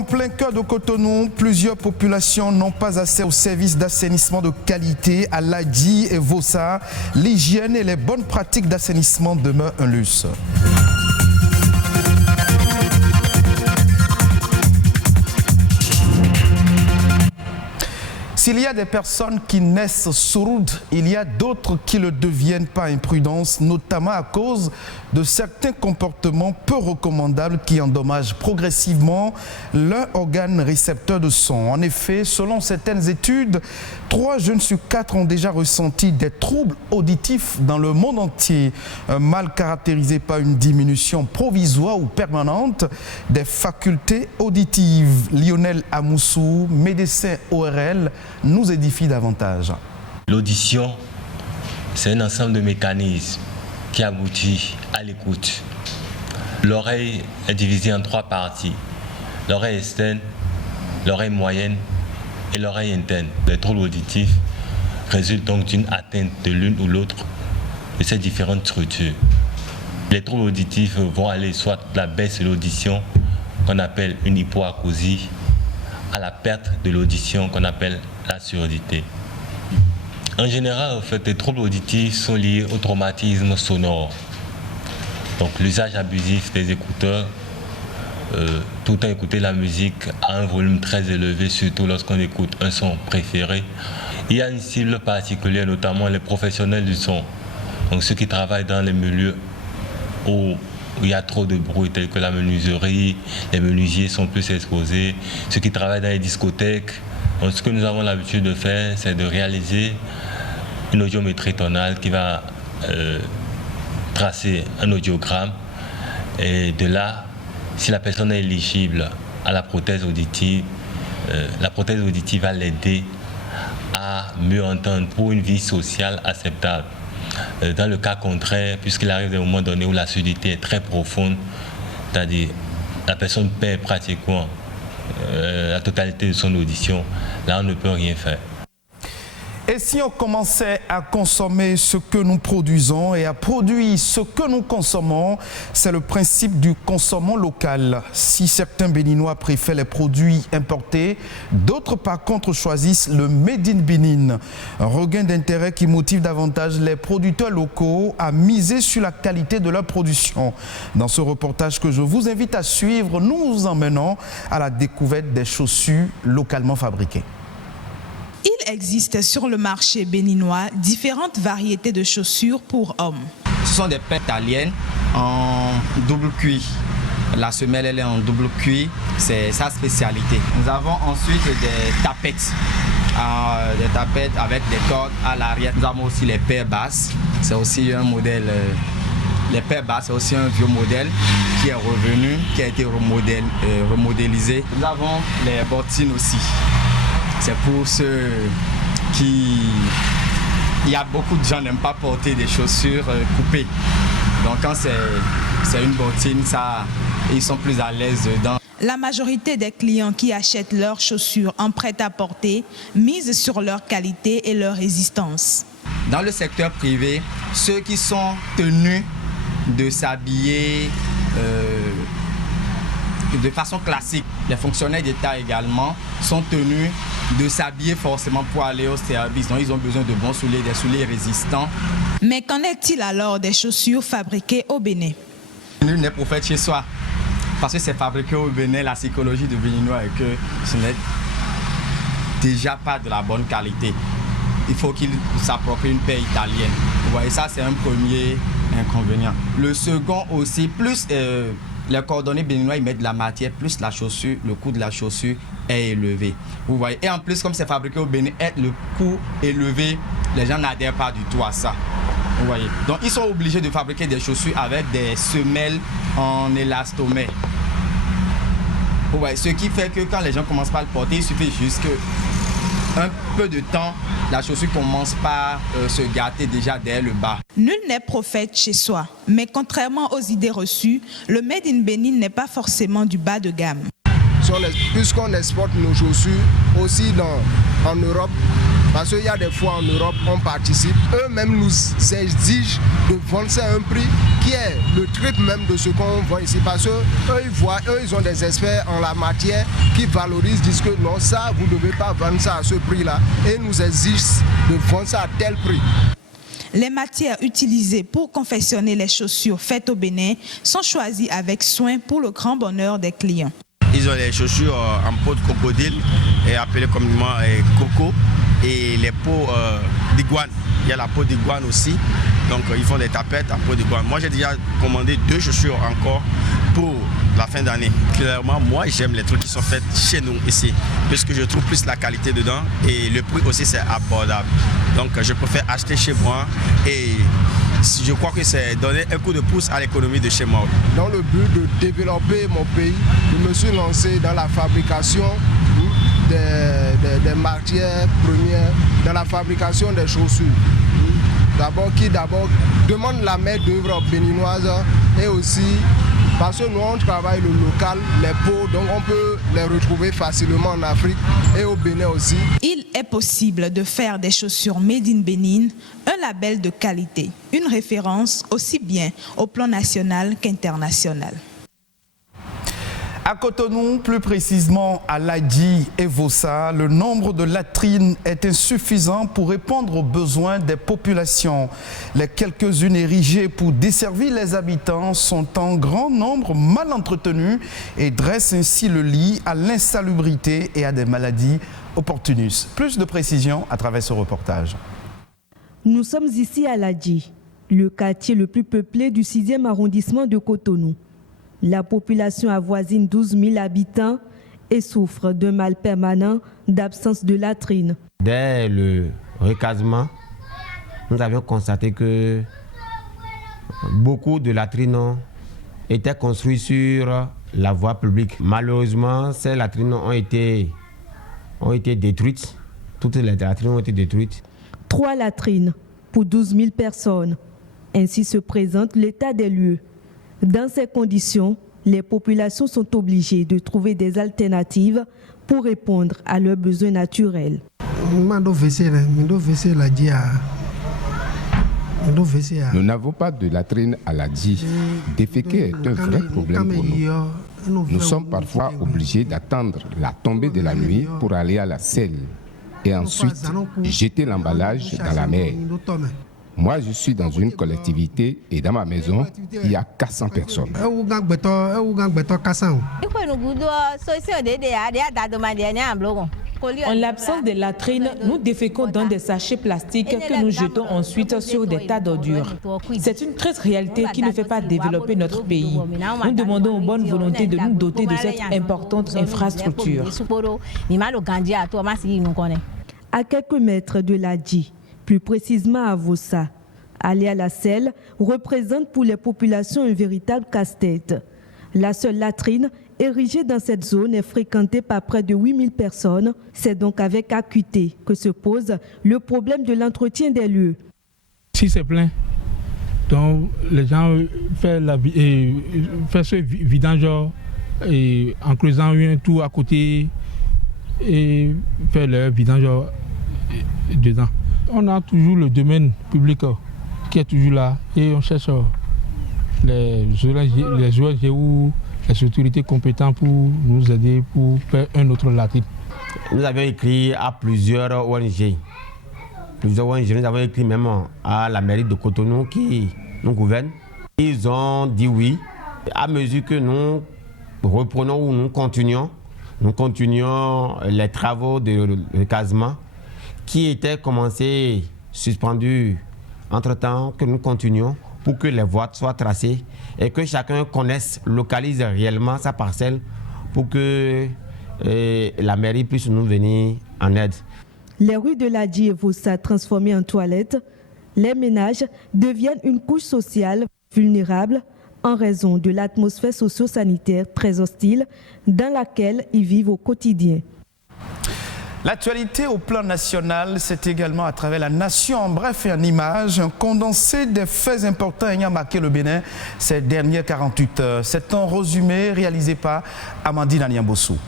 En plein cœur de Cotonou, plusieurs populations n'ont pas accès aux services d'assainissement de qualité. À Ladji et Vossa, l'hygiène et les bonnes pratiques d'assainissement demeurent un luxe. S'il y a des personnes qui naissent sourdes, il y a d'autres qui le deviennent par imprudence, notamment à cause de certains comportements peu recommandables qui endommagent progressivement leur organe récepteur de son. En effet, selon certaines études, 3 jeunes sur 4 ont déjà ressenti des troubles auditifs dans le monde entier. Un mal caractérisé par une diminution provisoire ou permanente des facultés auditives. Lionel Amoussou, médecin ORL, nous édifie davantage. L'audition, c'est un ensemble de mécanismes qui aboutit à l'écoute. L'oreille est divisée en 3 parties. L'oreille externe, l'oreille moyenne et l'oreille interne. Les troubles auditifs résultent donc d'une atteinte de l'une ou l'autre de ces différentes structures. Les troubles auditifs vont aller soit de la baisse de l'audition, qu'on appelle une hypoacousie, à la perte de l'audition, qu'on appelle la surdité. En général, en fait, les troubles auditifs sont liés au traumatisme sonore. Donc l'usage abusif des écouteurs, tout le temps écouter la musique à un volume très élevé, surtout lorsqu'on écoute un son préféré. Il y a une cible particulière, notamment les professionnels du son. Donc ceux qui travaillent dans les milieux où il y a trop de bruit, tels que la menuiserie, les menuisiers sont plus exposés. Ceux qui travaillent dans les discothèques. Donc, ce que nous avons l'habitude de faire, c'est de réaliser une audiométrie tonale qui va tracer un audiogramme. Et de là, si la personne est éligible à la prothèse auditive va l'aider à mieux entendre pour une vie sociale acceptable. Dans le cas contraire, puisqu'il arrive des moments donnés où la surdité est très profonde, c'est-à-dire la personne perd pratiquement la totalité de son audition, là on ne peut rien faire. Et si on commençait à consommer ce que nous produisons et à produire ce que nous consommons, c'est le principe du consommant local. Si certains Béninois préfèrent les produits importés, d'autres par contre choisissent le Made in Bénin. Un regain d'intérêt qui motive davantage les producteurs locaux à miser sur la qualité de leur production. Dans ce reportage que je vous invite à suivre, nous vous emmenons à la découverte des chaussures localement fabriquées. Il existe sur le marché béninois différentes variétés de chaussures pour hommes. Ce sont des paires italiennes en double cuir. La semelle elle est en double cuir, c'est sa spécialité. Nous avons ensuite des tapettes avec des cordes à l'arrière. Nous avons aussi les paires basses, c'est aussi un modèle. Les paires basses, c'est aussi un vieux modèle qui est revenu, qui a été remodélisé. Nous avons les bottines aussi. C'est pour ceux qui... Il y a beaucoup de gens qui n'aiment pas porter des chaussures coupées. Donc quand c'est une bottine, ils sont plus à l'aise dedans. La majorité des clients qui achètent leurs chaussures en prêt-à-porter misent sur leur qualité et leur résistance. Dans le secteur privé, ceux qui sont tenus de s'habiller de façon classique, les fonctionnaires d'État également sont tenus de s'habiller forcément pour aller au service. Donc ils ont besoin de bons souliers, des souliers résistants. Mais qu'en est-il alors des chaussures fabriquées au Bénin? Nul n'est prophète chez soi. Parce que c'est fabriqué au Bénin, la psychologie du Béninois est que ce n'est déjà pas de la bonne qualité. Il faut qu'il s'approprie une paire italienne. Vous voyez, ça c'est un premier inconvénient. Le second aussi, plus les cordonniers béninois ils mettent de la matière, plus la chaussure, le coût de la chaussure est élevé. Vous voyez, et en plus comme c'est fabriqué au Bénin, le coût élevé, les gens n'adhèrent pas du tout à ça. Vous voyez, donc ils sont obligés de fabriquer des chaussures avec des semelles en élastomère. Vous voyez, ce qui fait que quand les gens commencent par le porter, il suffit juste que un peu de temps, la chaussure commence par se gâter déjà dès le bas. Nul n'est prophète chez soi, mais contrairement aux idées reçues, le Made in Bénin n'est pas forcément du bas de gamme. puisqu'on exporte nos chaussures aussi en Europe, parce qu'il y a des fois en Europe, on participe, eux-mêmes nous exigent de vendre ça à un prix qui est le triple même de ce qu'on vend ici. Parce qu'eux, ils ont des experts en la matière qui valorisent, disent que non, ça, vous ne devez pas vendre ça à ce prix-là. Et nous exigent de vendre ça à tel prix. Les matières utilisées pour confectionner les chaussures faites au Bénin sont choisies avec soin pour le grand bonheur des clients. Ils ont les chaussures en peau de crocodile, appelées communément coco, et les peaux d'iguane. Il y a la peau d'iguane aussi, donc ils font des tapettes en peau d'iguane. Moi j'ai déjà commandé 2 chaussures encore pour la fin d'année. Clairement, moi j'aime les trucs qui sont faits chez nous ici, puisque je trouve plus la qualité dedans et le prix aussi c'est abordable. Donc je préfère acheter chez moi et je crois que c'est donner un coup de pouce à l'économie de chez moi. Dans le but de développer mon pays, je me suis lancé dans la fabrication des matières premières, dans la fabrication des chaussures. Qui demande la main-d'œuvre béninoise et aussi parce que nous on travaille le local, les peaux, donc on peut les retrouver facilement en Afrique et au Bénin aussi. Il est possible de faire des chaussures Made in Bénin, un label de qualité, une référence aussi bien au plan national qu'international. À Cotonou, plus précisément à Ladji et Vossa, le nombre de latrines est insuffisant pour répondre aux besoins des populations. Les quelques-unes érigées pour desservir les habitants sont en grand nombre mal entretenues et dressent ainsi le lit à l'insalubrité et à des maladies opportunistes. Plus de précisions à travers ce reportage. Nous sommes ici à Ladji, le quartier le plus peuplé du 6e arrondissement de Cotonou. La population avoisine 12 000 habitants et souffre d'un mal permanent d'absence de latrines. Dès le recasement, nous avions constaté que beaucoup de latrines étaient construites sur la voie publique. Malheureusement, ces latrines ont été détruites. Toutes les latrines ont été détruites. 3 latrines pour 12 000 personnes. Ainsi se présente l'état des lieux. Dans ces conditions, les populations sont obligées de trouver des alternatives pour répondre à leurs besoins naturels. Nous n'avons pas de latrine à Ladji. Déféquer est un vrai problème pour nous. Nous sommes parfois obligés d'attendre la tombée de la nuit pour aller à la selle et ensuite jeter l'emballage dans la mer. Moi, je suis dans une collectivité et dans ma maison, il y a 400 personnes. En l'absence de latrines, nous déféquons dans des sachets plastiques que nous jetons ensuite sur des tas d'ordures. C'est une triste réalité qui ne fait pas développer notre pays. Nous demandons aux bonnes volontés de nous doter de cette importante infrastructure. À quelques mètres de Ladji, plus précisément à Vossa, aller à la selle représente pour les populations un véritable casse-tête. La seule latrine érigée dans cette zone est fréquentée par près de 8000 personnes. C'est donc avec acuité que se pose le problème de l'entretien des lieux. Si c'est plein, donc les gens font ce vidange en creusant un trou à côté et faire le vidange dedans. On a toujours le domaine public qui est toujours là et on cherche les ONG ou les autorités compétentes pour nous aider pour faire un autre latrine. Nous avions écrit à plusieurs ONG. Nous avons écrit même à la mairie de Cotonou qui nous gouverne. Ils ont dit oui. À mesure que nous reprenons ou nous continuons les travaux de recasement qui étaient commencés, suspendus entre-temps, que nous continuons pour que les voies soient tracées et que chacun connaisse, localise réellement sa parcelle pour que la mairie puisse nous venir en aide. Les rues de Ladji et Vossa transformées en toilettes, les ménages deviennent une couche sociale vulnérable en raison de l'atmosphère socio-sanitaire très hostile dans laquelle ils vivent au quotidien. L'actualité au plan national, c'est également à travers la nation en bref et en images, un condensé des faits importants ayant marqué le Bénin ces dernières 48 heures. C'est un résumé réalisé par Amandine Aniambossou.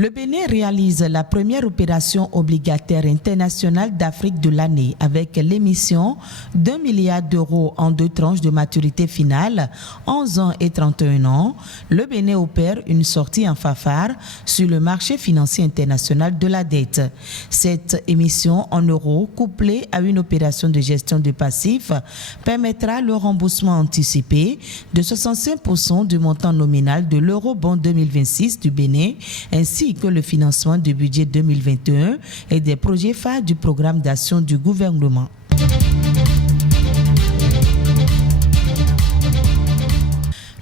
Le Bénin réalise la première opération obligataire internationale d'Afrique de l'année avec l'émission d'1 milliard d'euros en 2 tranches de maturité finale, 11 ans et 31 ans. Le Bénin opère une sortie en fanfare sur le marché financier international de la dette. Cette émission en euros, couplée à une opération de gestion de passifs, permettra le remboursement anticipé de 65% du montant nominal de l'eurobond 2026 du Bénin, ainsi que le financement du budget 2021 et des projets phares du programme d'action du gouvernement.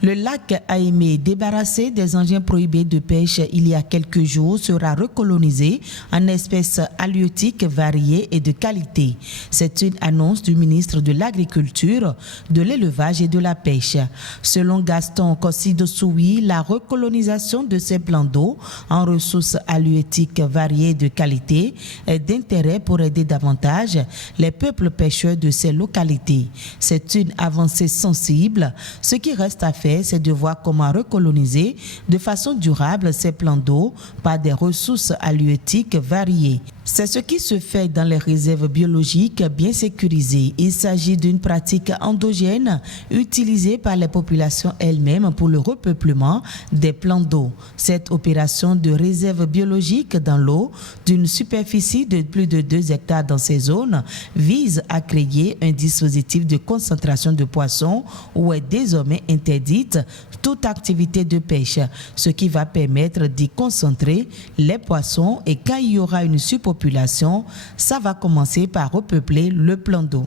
Le lac Aimé, débarrassé des engins prohibés de pêche il y a quelques jours, sera recolonisé en espèces halieutiques variées et de qualité. C'est une annonce du ministre de l'Agriculture, de l'Élevage et de la Pêche. Selon Gaston Kossi-Dossoui, la recolonisation de ces plans d'eau en ressources halieutiques variées et de qualité est d'intérêt pour aider davantage les peuples pêcheurs de ces localités. C'est une avancée sensible. Ce qui reste à faire, c'est de voir comment recoloniser de façon durable ces plans d'eau par des ressources halieutiques variées. C'est ce qui se fait dans les réserves biologiques bien sécurisées. Il s'agit d'une pratique endogène utilisée par les populations elles-mêmes pour le repeuplement des plans d'eau. Cette opération de réserve biologique dans l'eau d'une superficie de plus de 2 hectares dans ces zones vise à créer un dispositif de concentration de poissons où est désormais interdite toute activité de pêche, ce qui va permettre d'y concentrer les poissons, et quand il y aura une surpopulation, ça va commencer par repeupler le plan d'eau.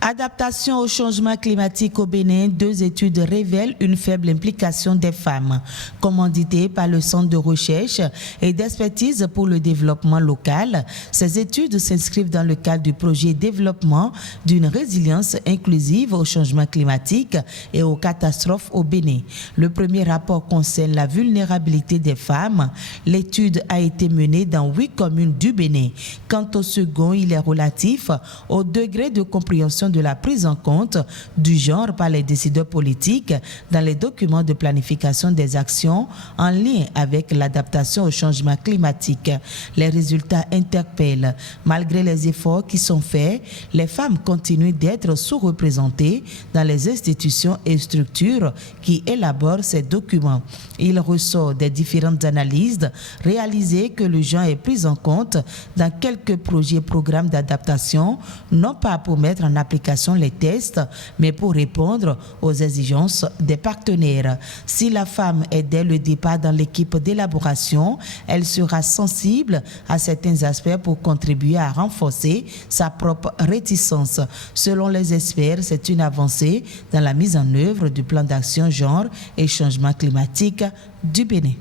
Adaptation au changement climatique au Bénin, 2 études révèlent une faible implication des femmes. Commanditées par le Centre de recherche et d'expertise pour le développement local, ces études s'inscrivent dans le cadre du projet développement d'une résilience inclusive au changement climatique et aux catastrophes au Bénin. Le premier rapport concerne la vulnérabilité des femmes. L'étude a été menée dans 8 communes du Bénin. Quant au second, il est relatif au degré de compréhension de la prise en compte du genre par les décideurs politiques dans les documents de planification des actions en lien avec l'adaptation au changement climatique. Les résultats interpellent. Malgré les efforts qui sont faits, les femmes continuent d'être sous-représentées dans les institutions et structures qui élaborent ces documents. Il ressort des différentes analyses réalisées que le genre est pris en compte dans quelques projets et programmes d'adaptation, non pas pour mettre en application les tests, mais pour répondre aux exigences des partenaires. Si la femme est dès le départ dans l'équipe d'élaboration, elle sera sensible à certains aspects pour contribuer à renforcer sa propre réticence. Selon les experts, c'est une avancée dans la mise en œuvre du plan d'action genre et changement climatique du Bénin.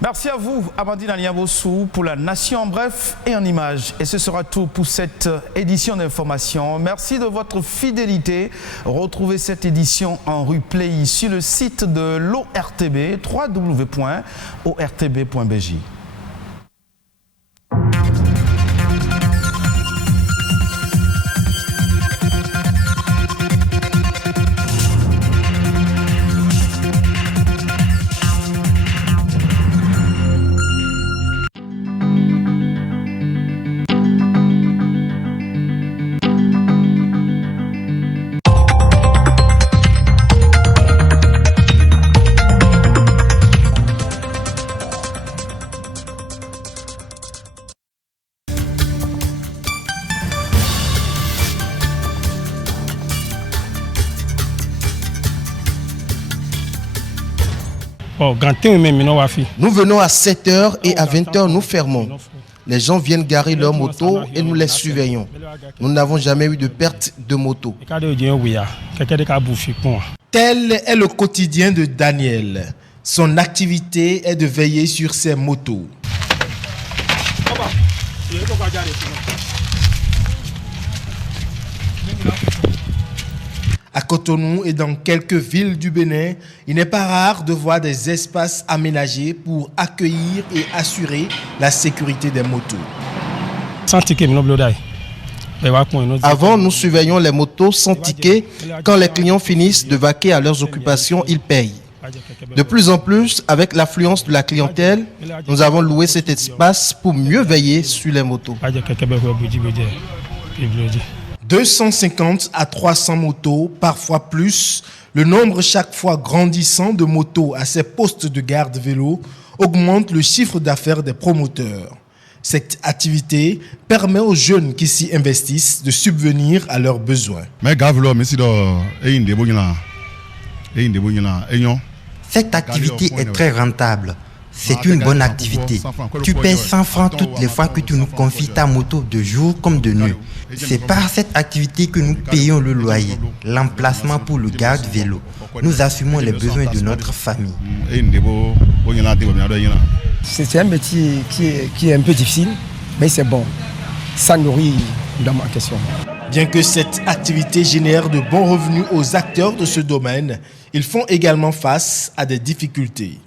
Merci à vous, Amandine Aliabossou, pour la Nation en bref et en images. Et ce sera tout pour cette édition d'information. Merci de votre fidélité. Retrouvez cette édition en replay sur le site de l'ORTB, www.ortb.bj. Nous venons à 7h et à 20h, nous fermons. Les gens viennent garer leurs motos et nous les surveillons. Nous n'avons jamais eu de perte de moto. Tel est le quotidien de Daniel. Son activité est de veiller sur ses motos. À Cotonou et dans quelques villes du Bénin, il n'est pas rare de voir des espaces aménagés pour accueillir et assurer la sécurité des motos. Avant, nous surveillions les motos sans ticket. Quand les clients finissent de vaquer à leurs occupations, ils payent. De plus en plus, avec l'affluence de la clientèle, nous avons loué cet espace pour mieux veiller sur les motos. 250 à 300 motos, parfois plus, le nombre chaque fois grandissant de motos à ces postes de garde vélo augmente le chiffre d'affaires des promoteurs. Cette activité permet aux jeunes qui s'y investissent de subvenir à leurs besoins. Cette activité est très rentable. C'est une bonne activité. Tu payes 100 francs toutes les fois que tu nous confies ta moto de jour comme de nuit. C'est par cette activité que nous payons le loyer, l'emplacement pour le garde vélo. Nous assumons les besoins de notre famille. C'est un métier qui est un peu difficile, mais c'est bon. Ça nourrit dans ma question. Bien que cette activité génère de bons revenus aux acteurs de ce domaine, ils font également face à des difficultés.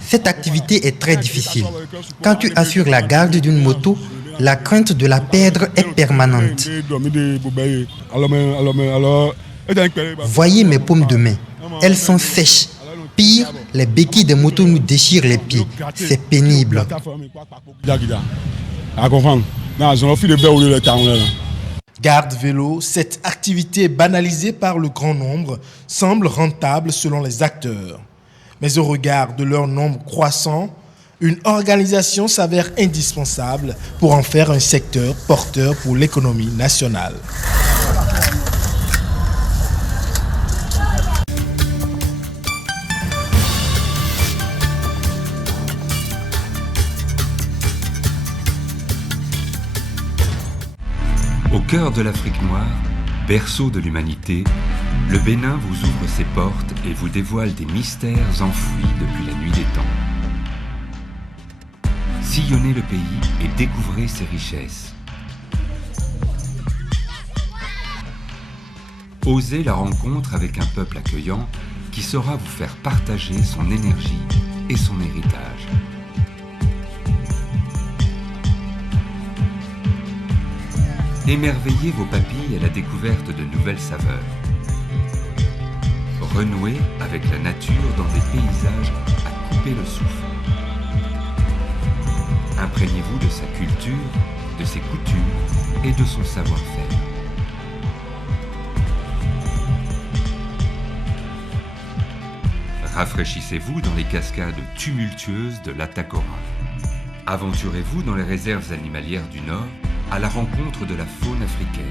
Cette activité est très difficile. Quand tu assures la garde d'une moto, la crainte de la perdre est permanente. Voyez mes paumes de main. Elles sont sèches. Pire, les béquilles des motos nous déchirent les pieds. C'est pénible. Garde vélo, cette activité banalisée par le grand nombre semble rentable selon les acteurs. Mais au regard de leur nombre croissant, une organisation s'avère indispensable pour en faire un secteur porteur pour l'économie nationale. Au cœur de l'Afrique noire, berceau de l'humanité, le Bénin vous ouvre ses portes et vous dévoile des mystères enfouis depuis la nuit des temps. Sillonnez le pays et découvrez ses richesses. Osez la rencontre avec un peuple accueillant qui saura vous faire partager son énergie et son héritage. Émerveillez vos papilles à la découverte de nouvelles saveurs. Renouez avec la nature dans des paysages à couper le souffle. Imprégnez-vous de sa culture, de ses coutumes et de son savoir-faire. Rafraîchissez-vous dans les cascades tumultueuses de l'Atacora. Aventurez-vous dans les réserves animalières du Nord à la rencontre de la faune africaine.